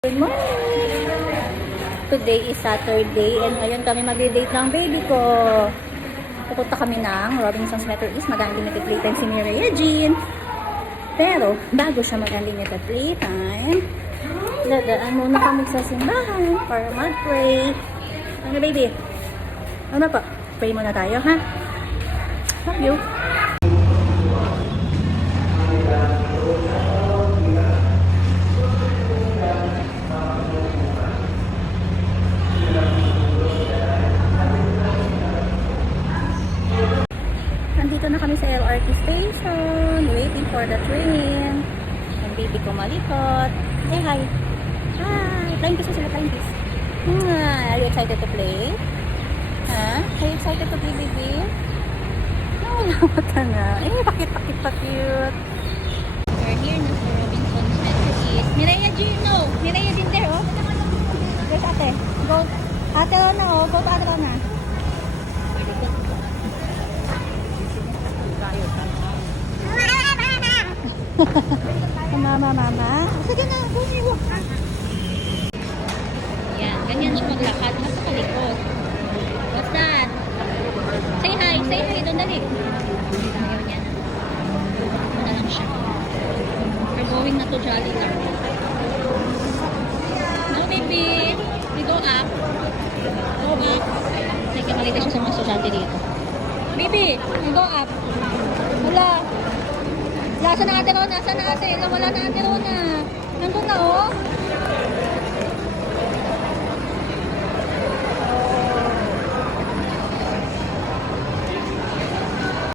Good morning! Today is Saturday and ngayon kami mag-date ng baby ko. Pupunta kami ng Robinsons Metro East. Mag-unlimited playtime si Mireya Jean. Pero, bago siya mag-unlimited playtime, dadaan muna kami sa simbahan para mag-pray. Ano baby? Ano pa? Pray muna tayo, ha? Love you! Nandito na kami sa LRT station, waiting for the train. Ang baby ko malikot. Say hi. Hi. Flying kiss sila, flying kiss. Are you excited to play? Huh? Are you excited to play, baby? Wala ka na. Pakit. We're here na sa Robinsons Metro East. Mireya Jean, no! Mireya Jean there, oh. There's ate. Go. Ate Rona, oh. Go to ate Rona. Mama. Sige na, bumiwa. Yan, ganyan siya maglakad. Nasa kalikot. What's that? Say hi, doon dali. Ayaw niya na. Ano na lang siya. We're going na to Jolly lang. No, baby. We go up. Go up. Nagkamalita siya sa mga estudyante dito. Baby, we go up. Wala. Lasa na ate Rona, saan na ate? Nawala na ate Rona. Nandun na, oh.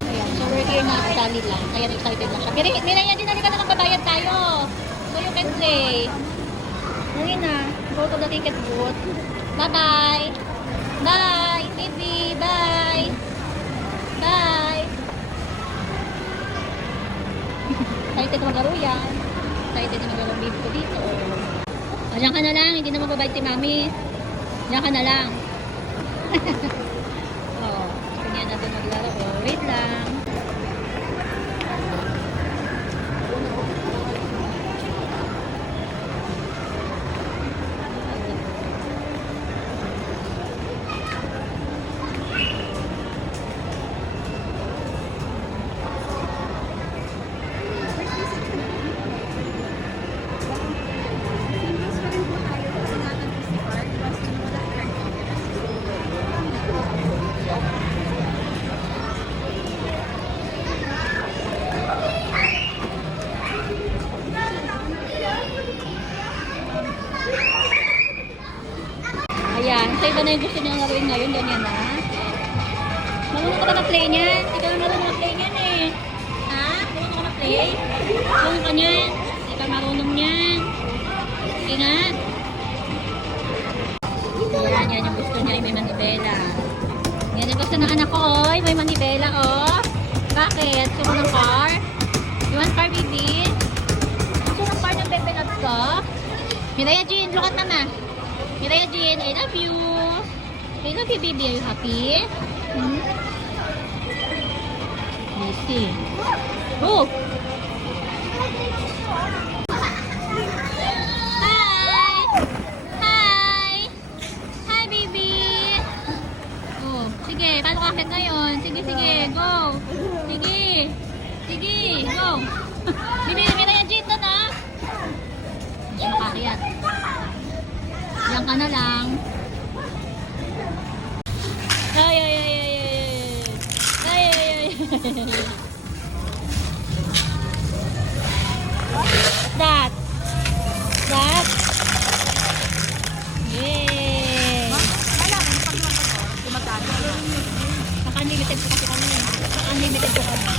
Ayan, so we're here na Jolly lang. Ayan, excited na siya. Mireya, din na ka magbabayad tayo. So you can play. Ngayon na, go to the ticket booth. Bye-bye. Bye, baby. Bye. Bye. Excited na maglaro yan. Excited na maglaro ang baby ko dito. O, diyan ka na lang. Hindi na magbabayad si mami. Diyan ka na lang. O, kanya natin maglaro. O, wait lang. Ayan, so iba na yung gusto niyang laruin ngayon, ganyan na. Marunong ka ba na-play niyan? Ikaw na marunong na-play niyan eh. Ha? Marunong ka na-play? Marunong ka niyan? Ikaw marunong niyan. Ingat. Ayan, yan yung gusto niya, may manibela. Yan yung gusto ng anak ko, oy. May manibela, oh. Bakit? Gusto mo ng car? You want car, baby? Gusto ng car ng Pepe Labs ko? Mireya Jean, look at mama. Mireya Jean, I love you. I love you, baby. Are you happy? Easy. Oh! Hi! Hi! Hi, baby! Oh, sige. Paano ka akit ngayon? Sige. Go! Sige, go! Baby, Mireya Jean doon, ah! Hindi siya makakiyat. Diyan ka na lang. Ay. That. Yay. Naka-unlimited ko kasi kami. Naka-unlimited ko kami.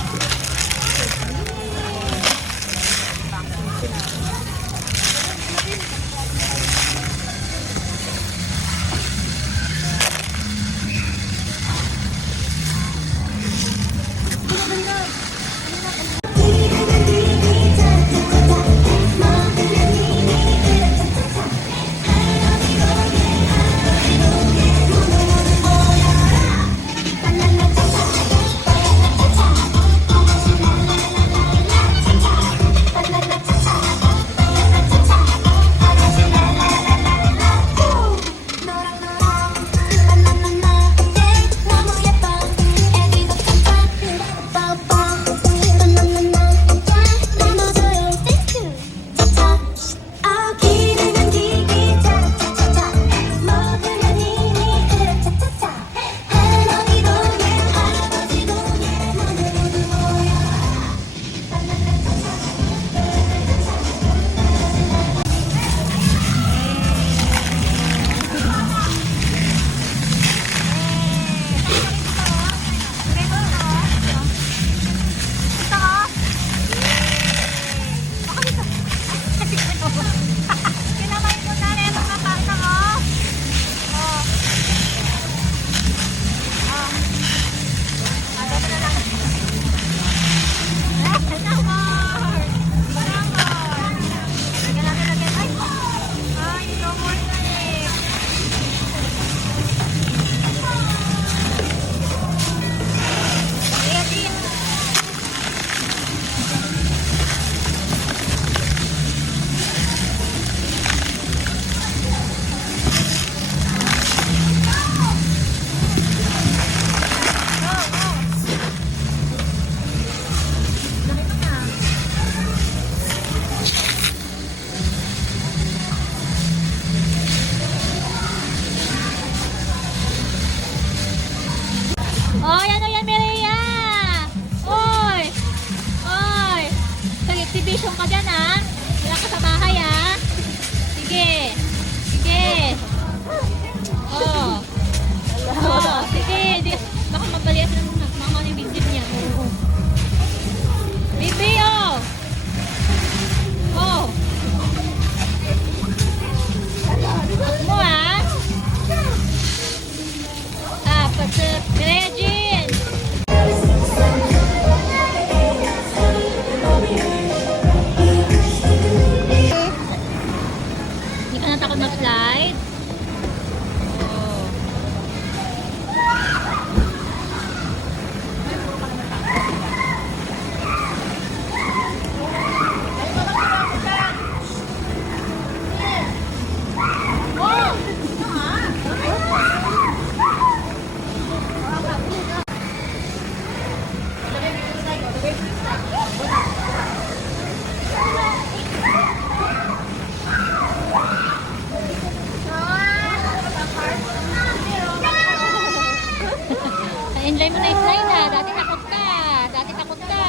Hindi ka natakot mag-slide? Oh. Enjoy mo na yung slide ha. Dati takot ka. Dati takot ka.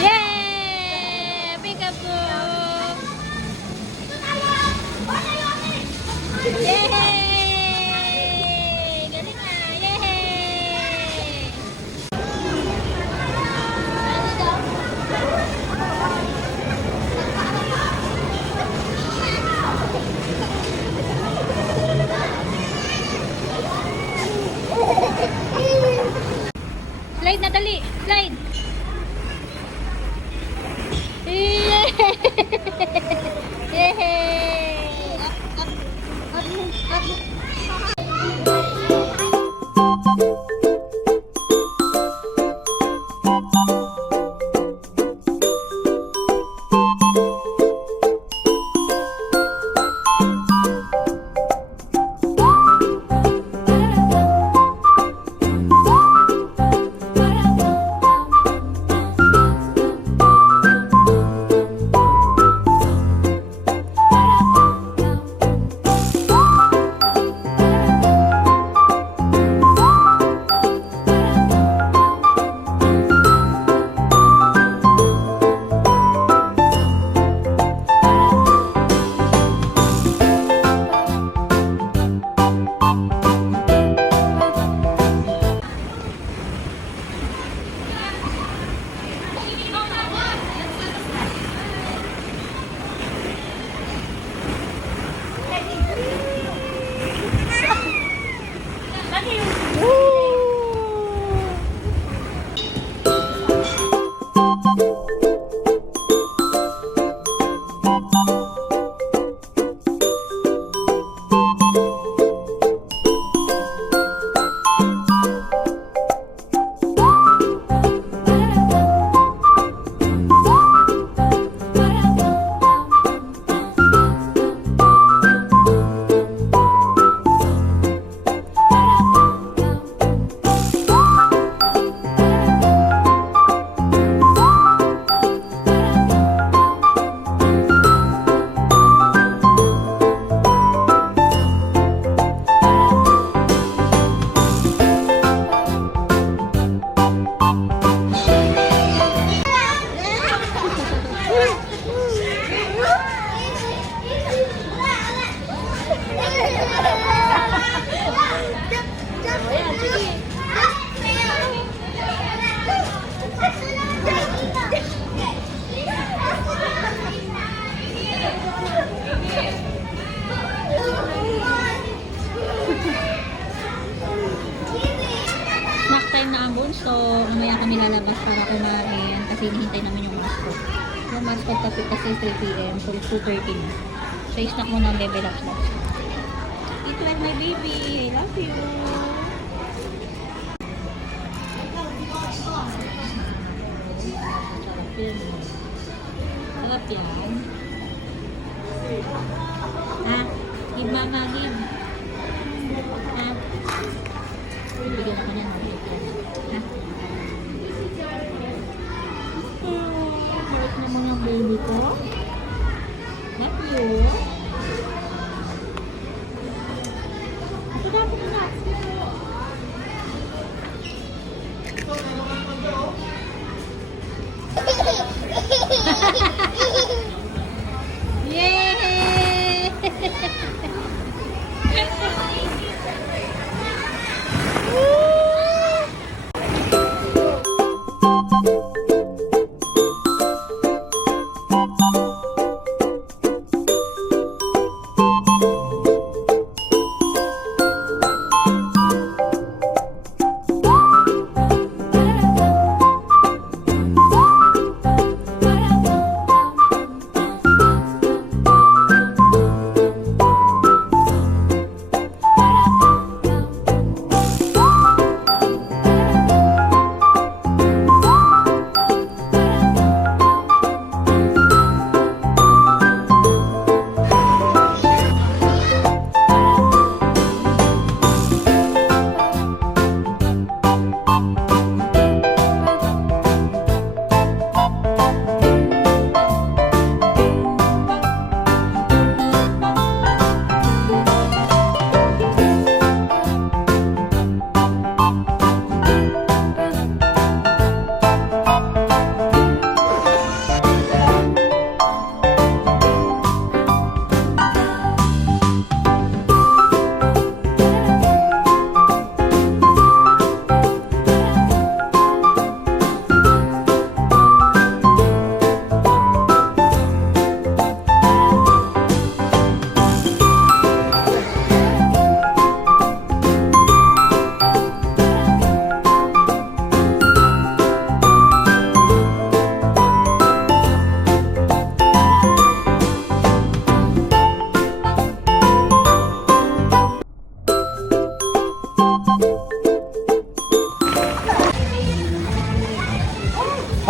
Yay! Peekaboo! Yay! Galing na! Yay! Ano daw? Slide na dali! Slide! Yay! Yay! Up, up, up. lalabas para kumain kasi hinihintay namin yung mascot. Yung mascot kasi 3 p.m. so it's 2:30 na. So snack muna ang level up na. Eat well my baby. I love you. Sarap yan. Ha? Give mama, give. Ha? Bigyan ako niyan. Ha? Harap naman ang baby ko. Love you. Ito dapat na. Yay!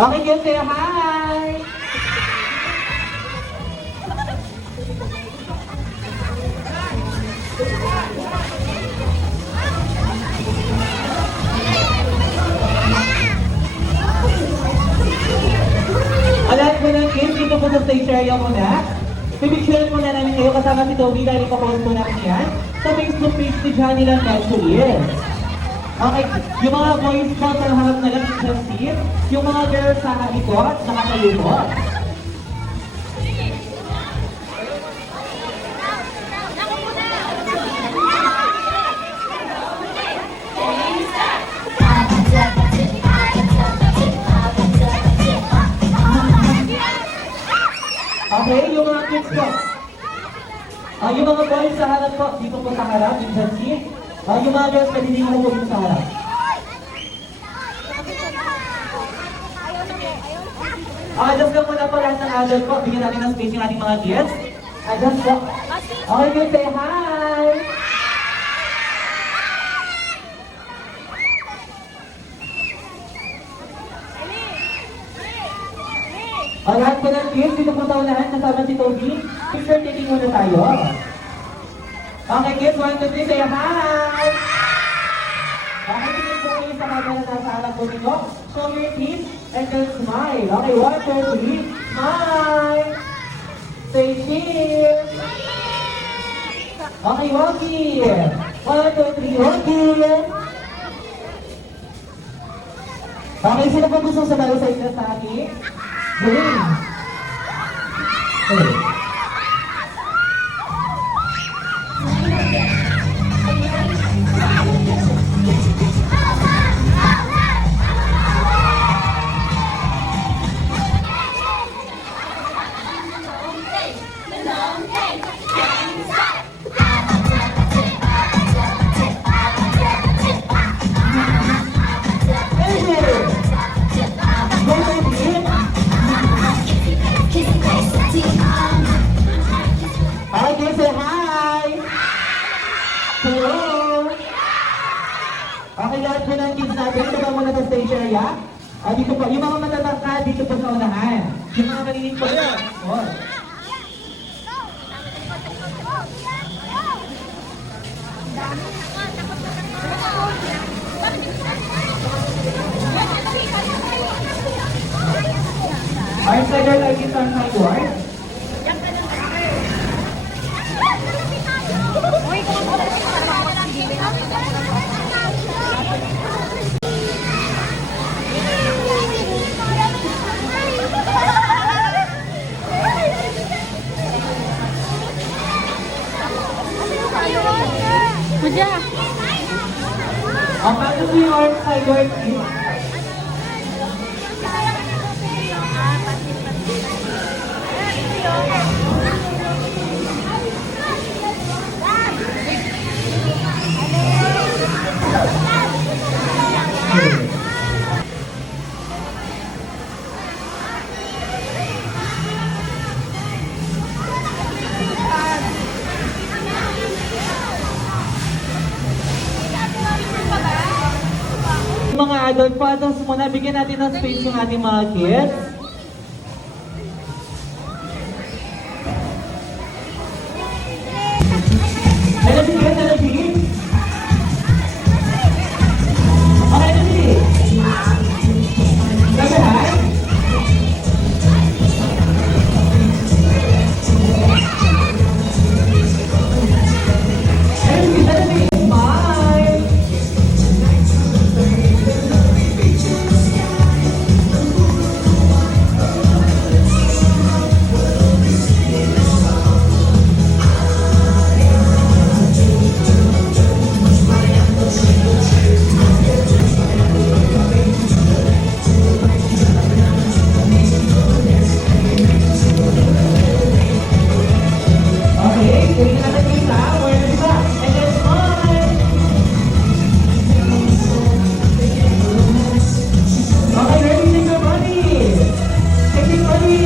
Okay, kids, say hi! Alright, muna kids, dito po sa stage area muna. Pipicturean muna namin kayo kasama si Toby dahil ipapost po namin yan sa Facebook page ni Johnny Lang Natulier. Okay, yung mga boys po sa harap na lang sa seat, yung mga girls sa likod, nakatayo po. Okay, yung mga kids po. Yung mga boys sa harap po, dito po sa harap, yung sa seat. Yung mga girls, pwede din mo po dito sa harap. Just lang muna po lahat ng adult po. Bigyan natin ng space yung ating mga kids. Just po. Okay, you say hi! Lahat po ng kids, dito po tayo lahat. Kasama si Toby. Picture taking muna tayo. Okay kids, 1, 2, 3, say hi! Okay, tingin po kayo sa camera na nasa harap po ninyo. Show your teeth and then smile. Okay, 1, 2, 3, smile! Say cheers! Okay, Wonky! 1, 2, 3, Wonky! Okay, sino po gusto sumali sa inyo sa akin? Galing! Okay. kuya? Dito po, yung mga matatangkad dito po sa unahan. Yung mga maliit po. Oh. Alright, so girl, I guess on my board. Madya. Paano po yung orange side board, please? Yung mga adults muna, bigyan natin ng space yung ating mga kids. Energy, kids, energy. Okay, energy. Sabi, hi. Energy, energy. Smile. Okay, tingnan natin kita. Where is that? And then smile. Okay, ready? Take your body. Take your body.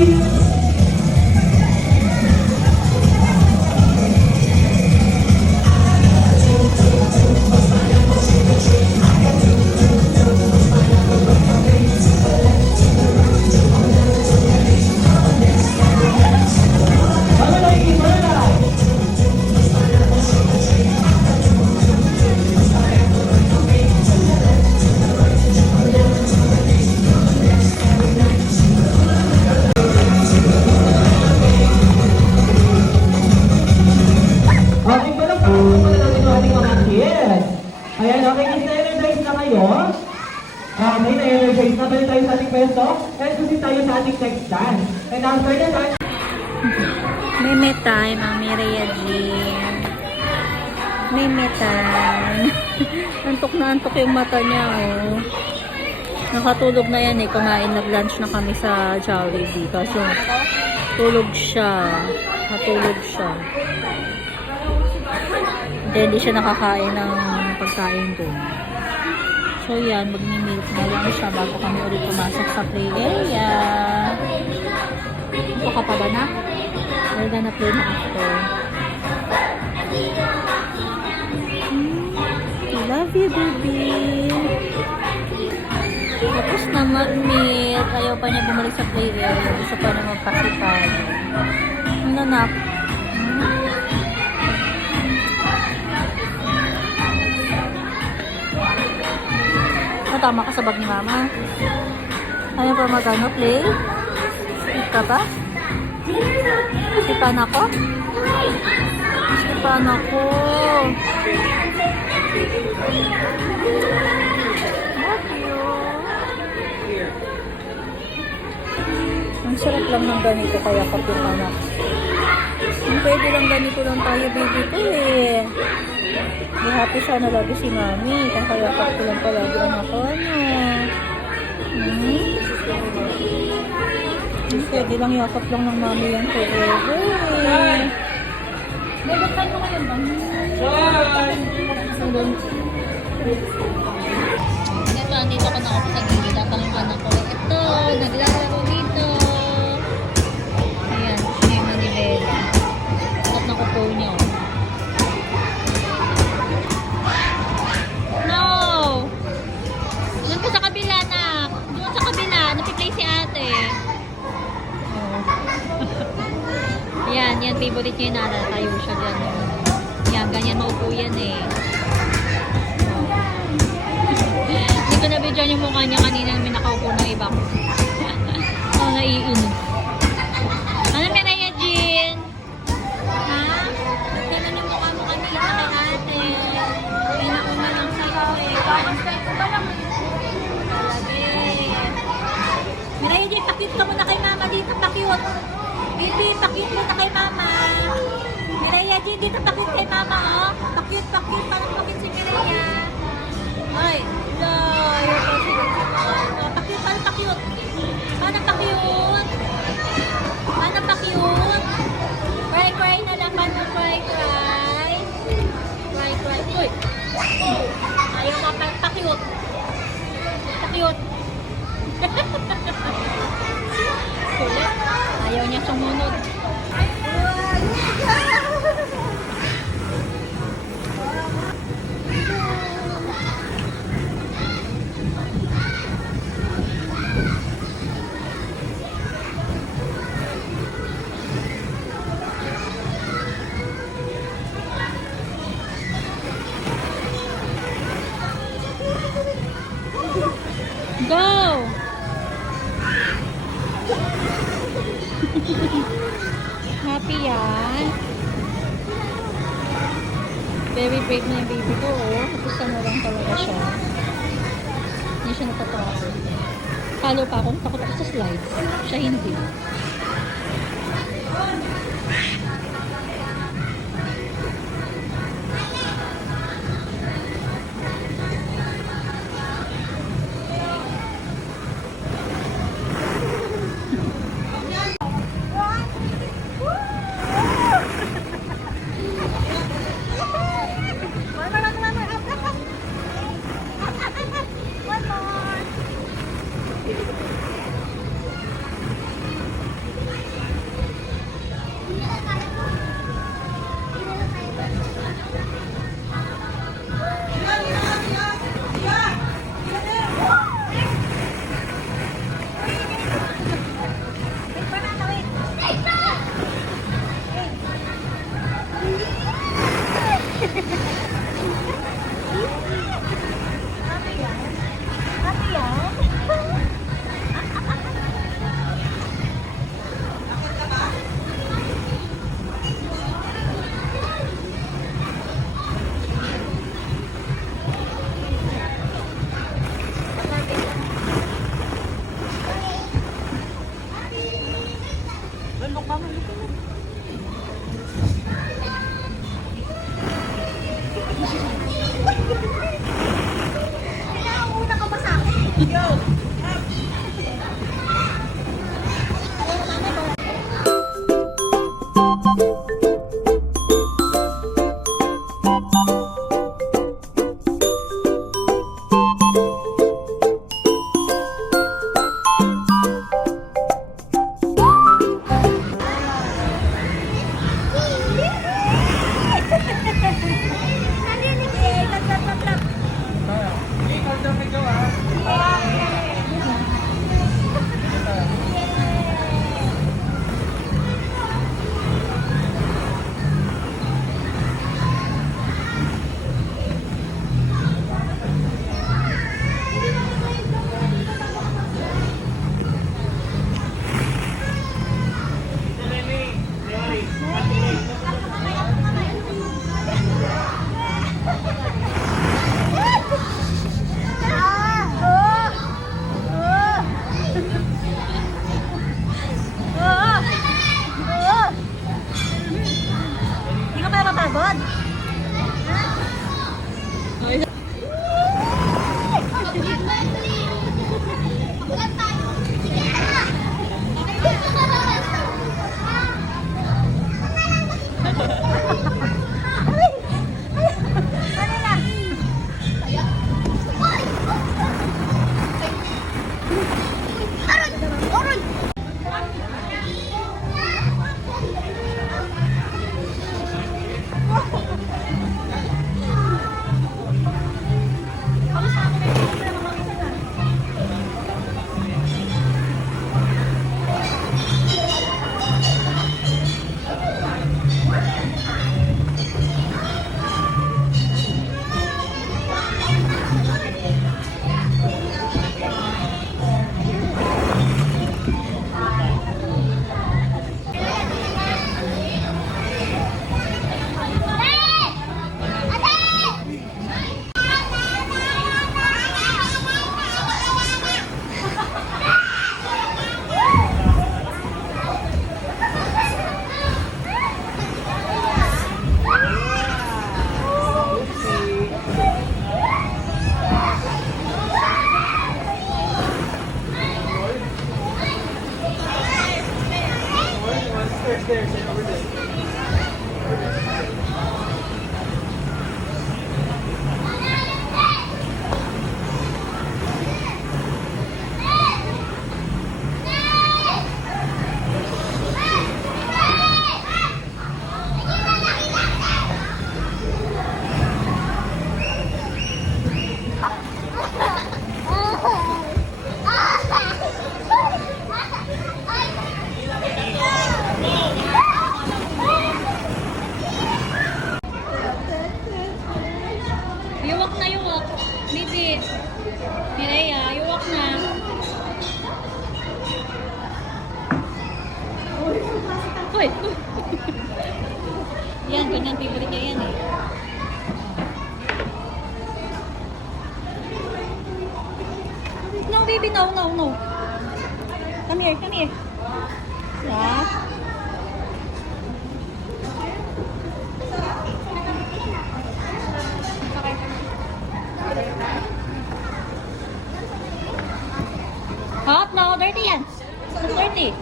Ano na yung iba na? Okay pa lang po. Pala natin yung ating mga kids. Ayan, okay. Kasi na-energize na kayo. Okay, na-energize na. Balik tayo sa ating pwesto. And susin tayo sa ating next dance. And after that, Meme time, Mami Rhea Jean. Meme time. Antok na antok yung mata niya, oh. Nakatulog na yan eh. Kumain, nag-lunch na kami sa Jollibee. Kaso, tulog siya. Natulog siya. Hindi siya nakakain ng pagkain doon. So yan, mag-milk na lang siya bago kami ulit pumasok sa play area. Ito ka pa ba na? We're gonna play na after. I love you, baby. Tapos na mag-meet. Ayaw pa niya bumalik sa play area. Gusto pa niya magpasipan. Ano na? Tama ka sa bag ni mama. Ayaw pa magano play? Sleep ka ba? Sipan ako? Sipan ako. Love you. Ang sarap lang ng ganito kaya kapit anak. Pwede lang ganito lang tayo baby ko eh. Di happy sana lagi si mami. Kung kaya kapit lang palagi anak ko ano. Pwede lang yakap lang ng mami yan forever eh. Nagkakan mo kayo ba? Ito, andito ko na ako sa gilid. At ang anak ko. Ito, naglalaro dito. Ayan, siya yung manibela. At nakupo niya. No! Doon ka sa kabila, anak. favorite niya yung natatayo siya dyan. Yan, ganyan maupo yan eh. Hindi ko na-video yung mukha niya kanina may nakaupo ng iba ko. Oh, naiinom. Ano ka na yan, Jean? Ha? Ba't ganun yung mukha mo kanina kay ate? Pinauna lang sa'yo eh. Miray, Jean, pakit ka muna kay mama dito. Pakit. Bibi, pakit muna kay mama. Mireya, Jean, dito pakit kay mama, oh. Pakit. Parang pakit si Mireya. Ay, no. Pakit, parang pakit. Paano pakit? Paano pakit? Cry na lang. Paano cry? Cry. Uy. Ayaw ka parang pakit. Pakit. Kulit. Ayaw niya sumunod. Go! Happy yan. Very brave na yung baby ko, oh. Gusto mo lang talaga siya. Hindi siya natatakot. Follow pa ako. Takot ako sa slides. Siya hindi. Yuwak na yuwak. Bibi. Mireya, yuwak na. Uy! Yan, ganyan. Favorite niya yan eh. No, baby. No, no, no. Come here, come here. Yeah. Hot? No, dirty yan. Dirty.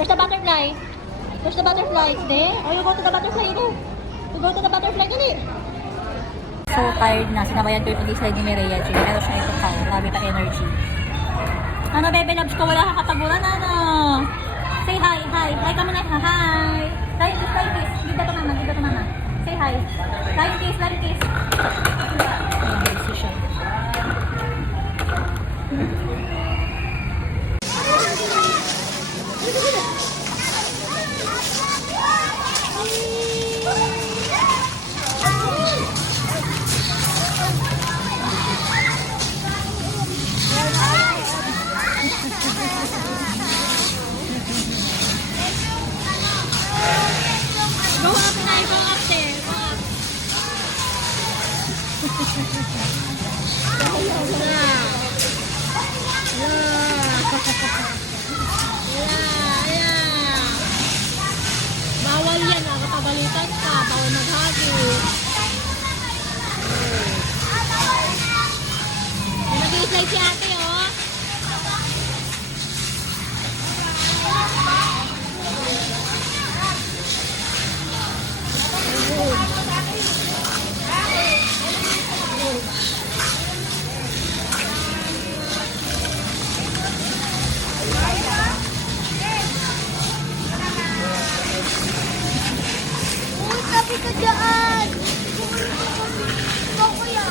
Where's the butterfly? Where's the butterfly? It's there. Oh, you go to the butterfly, there. You go to the butterfly, dali. So tired na. Sinabayan ko yung pag-slide ni Mireya. Pero siya ito ka. Labi pa energy. Ano, baby loves ko? Wala kang kataguran, ano? Say hi, hi. Hi ka muna. Hi. Line kiss, line kiss. Give that to mama, give that to mama. Say hi. Line kiss, line kiss. Ayan, busy siya. Go up, Nay. Go up there. Go up. Bawal yan, nakapagalitan ka. Bawal maghagis. Nag-i-slide si ate, oh. Uy, tabi ka dyan! Ikaw kuya!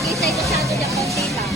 Nag-slide ko siya ito dyan. Konti lang.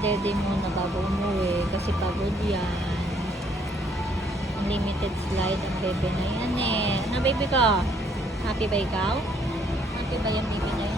daddy muna bago umuwi kasi pagod yan. Unlimited slide ang bebe na yan eh. Ano baby ko? Happy ba ikaw? Happy ba yung baby na